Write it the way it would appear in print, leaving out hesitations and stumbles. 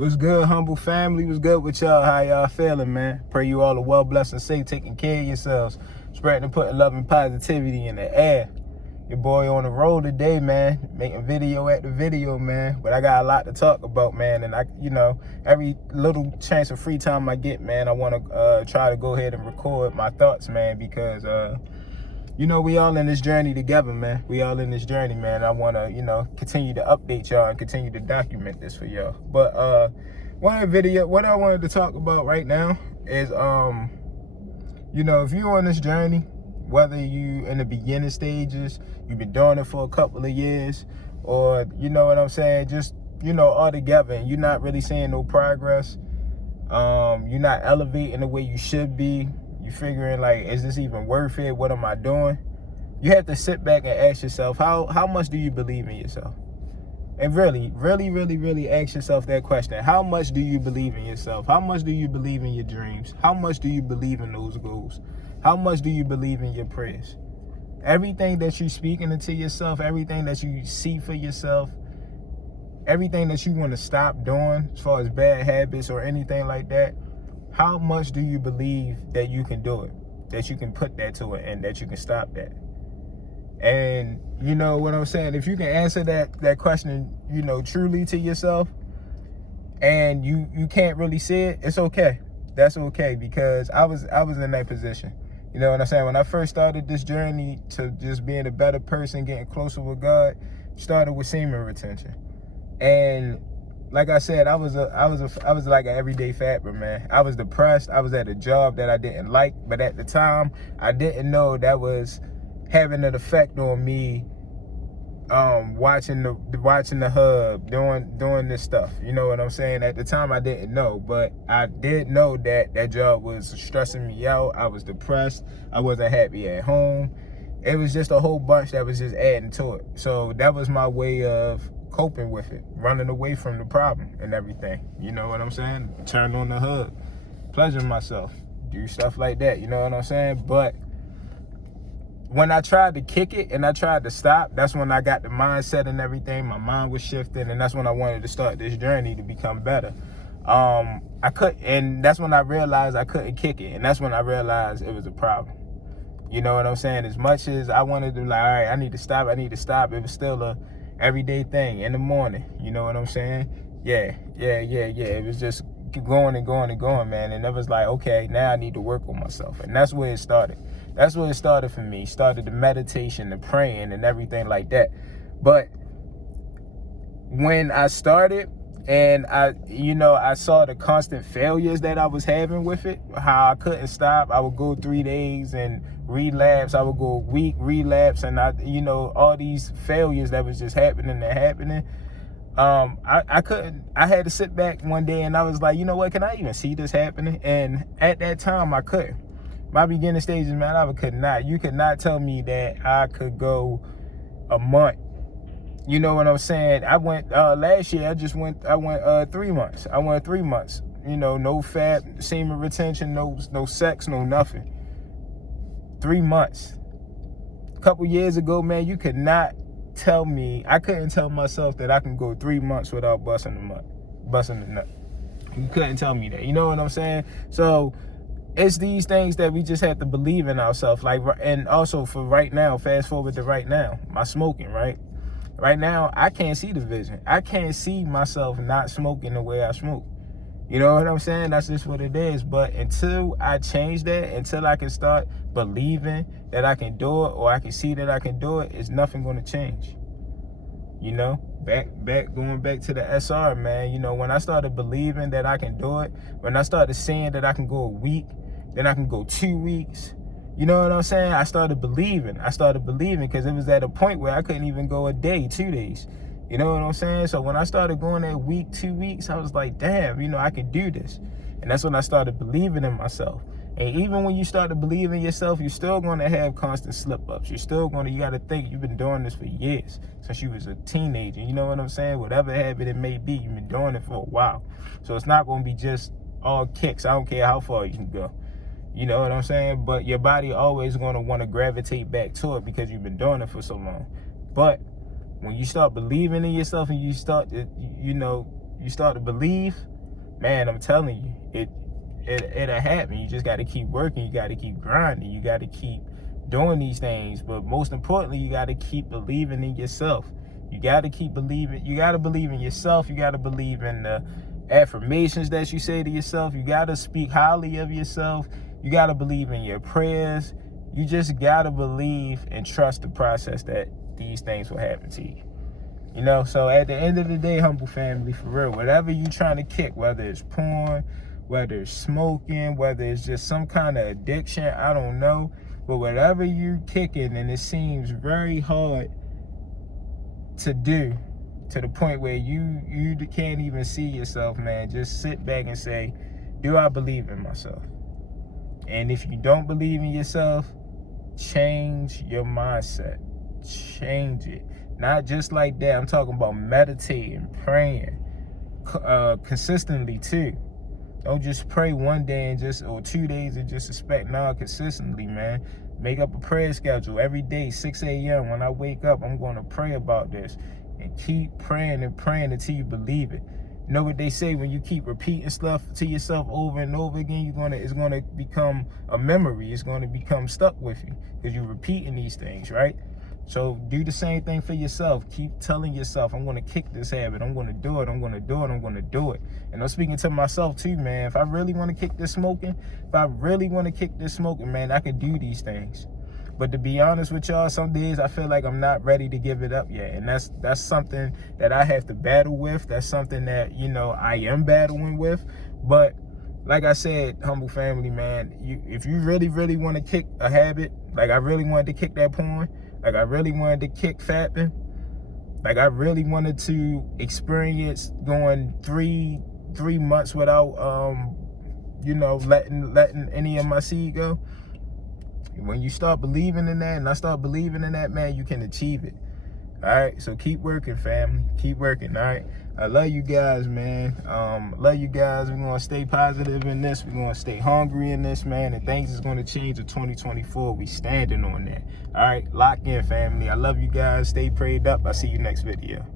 What's good, humble family? What's good with y'all? How y'all feeling, man? Pray you all are well, blessed, and safe, taking care of yourselves, spreading and putting love and positivity in the air. Your boy on the road today, man, making video after video, man. But I got a lot to talk about, man. And every little chance of free time I get, man, I want to try to go ahead and record my thoughts, man, because we all in this journey together, man. We all in this journey, man. I want to, continue to update y'all and continue to document this for y'all. But what I wanted to talk about right now is, if you're on this journey, whether you in the beginning stages, you've been doing it for a couple of years, or, you know what I'm saying, just, all together, and you're not really seeing no progress, you're not elevating the way you should be, you figuring like, is this even worth it? What am I doing? You have to sit back and ask yourself, how much do you believe in yourself? And really, really, really, really ask yourself that question. How much do you believe in yourself? How much do you believe in your dreams? How much do you believe in those goals? How much do you believe in your prayers? Everything that you're speaking into yourself, everything that you see for yourself, everything that you want to stop doing as far as bad habits or anything like that, how much do you believe that you can do it? That you can put that to an end, that you can stop that? And you know what I'm saying? If you can answer that question, truly to yourself, and you can't really see it, it's okay. That's okay, because I was in that position. You know what I'm saying? When I first started this journey to just being a better person, getting closer with God, started with semen retention. And like I said, I was like an everyday fatber, man. I was depressed. I was at a job that I didn't like, but at the time, I didn't know that was having an effect on me. Watching the hub, doing this stuff. You know what I'm saying? At the time, I didn't know, but I did know that job was stressing me out. I was depressed. I wasn't happy at home. It was just a whole bunch that was just adding to it. So that was my way of coping with it, running away from the problem and everything. You know what I'm saying? Turn on the hub, pleasure myself, do stuff like that. You know what I'm saying? But when I tried to kick it and I tried to stop, that's when I got the mindset and everything. My mind was shifting, and that's when I wanted to start this journey to become better. And that's when I realized I couldn't kick it, and that's when I realized it was a problem. You know what I'm saying? As much as I wanted to, like, all right, I need to stop, it was still a everyday thing in the morning. You know what I'm saying? Yeah. It was just going and going and going, man. And it was like, okay, now I need to work on myself. And that's where it started. That's where it started for me. Started the meditation, the praying, and everything like that. But when I started and I saw the constant failures that I was having with it, how I couldn't stop. I would go 3 days and relapse. I would go a week, relapse, and all these failures that was just happening. I couldn't. I had to sit back one day and I was like, you know what? Can I even see this happening? And at that time, I couldn't. My beginning stages, man, I could not. You could not tell me that I could go a month. You know what I'm saying? I went last year. I went 3 months. I went 3 months. No fat, semen retention, no sex, no nothing. 3 months. A couple years ago, man, you could not tell me. I couldn't tell myself that I can go 3 months without busting the nut. You couldn't tell me that. You know what I'm saying? So it's these things that we just have to believe in ourselves. Like, and also for right now, fast forward to right now, my smoking, right? Right now, I can't see the vision. I can't see myself not smoking the way I smoke. You know what I'm saying? That's just what it is. But until I change that, until I can start believing that I can do it, or I can see that I can do it, it's nothing going to change. Going back to the SR, man, when I started believing that I can do it, when I started seeing that I can go a week, then I can go 2 weeks, you know what I'm saying? I started believing because it was at a point where I couldn't even go a day, 2 days. You know what I'm saying? So when I started going that week, 2 weeks, I was like, damn, I can do this. And that's when I started believing in myself. And even when you start to believe in yourself, you're still going to have constant slip-ups. You got to think you've been doing this for years, since you was a teenager. You know what I'm saying? Whatever habit it may be, you've been doing it for a while. So it's not going to be just all kicks. I don't care how far you can go. You know what I'm saying? But your body always going to want to gravitate back to it because you've been doing it for so long. But when you start believing in yourself and you start to believe, man, I'm telling you, it'll happen. You just got to keep working. You got to keep grinding. You got to keep doing these things. But most importantly, you got to keep believing in yourself. You got to keep believing. You got to believe in yourself. You got to believe in the affirmations that you say to yourself. You got to speak highly of yourself. You got to believe in your prayers. You just got to believe and trust the process that these things will happen to you. You know, so at the end of the day, humble family, for real, whatever you trying to kick, whether it's porn, whether it's smoking, whether it's just some kind of addiction, I don't know. But whatever you're kicking and it seems very hard to do, to the point where you can't even see yourself, man, just sit back and say, do I believe in myself? And if you don't believe in yourself, change your mindset. Change it. Not just like that. I'm talking about meditating, praying, consistently too. Don't just pray one day or 2 days and just expect. No, consistently, man. Make up a prayer schedule every day, 6 a.m. When I wake up, I'm going to pray about this. And keep praying and praying until you believe it. You know what they say, when you keep repeating stuff to yourself over and over again, it's gonna become a memory. It's gonna become stuck with you because you're repeating these things, right? So do the same thing for yourself. Keep telling yourself, I'm gonna kick this habit. I'm gonna do it. I'm gonna do it. I'm gonna do it. And I'm speaking to myself too, man. If I really want to kick this smoking, man, I can do these things. But to be honest with y'all, some days I feel like I'm not ready to give it up yet. And that's something that I have to battle with. That's something that, you know, I am battling with. But like I said, humble family, man, if you really, really want to kick a habit, like I really wanted to kick that porn, like I really wanted to kick fapping, like I really wanted to experience going three months without, you know, letting any of my seed go. When you start believing in that, and I start believing in that, man, you can achieve it. All right, so keep working, family. Keep working, all right? I love you guys, man. Love you guys. We're going to stay positive in this. We're going to stay hungry in this, man, and things is going to change in 2024. We standing on that. All right, lock in, family. I love you guys. Stay prayed up. I'll see you next video.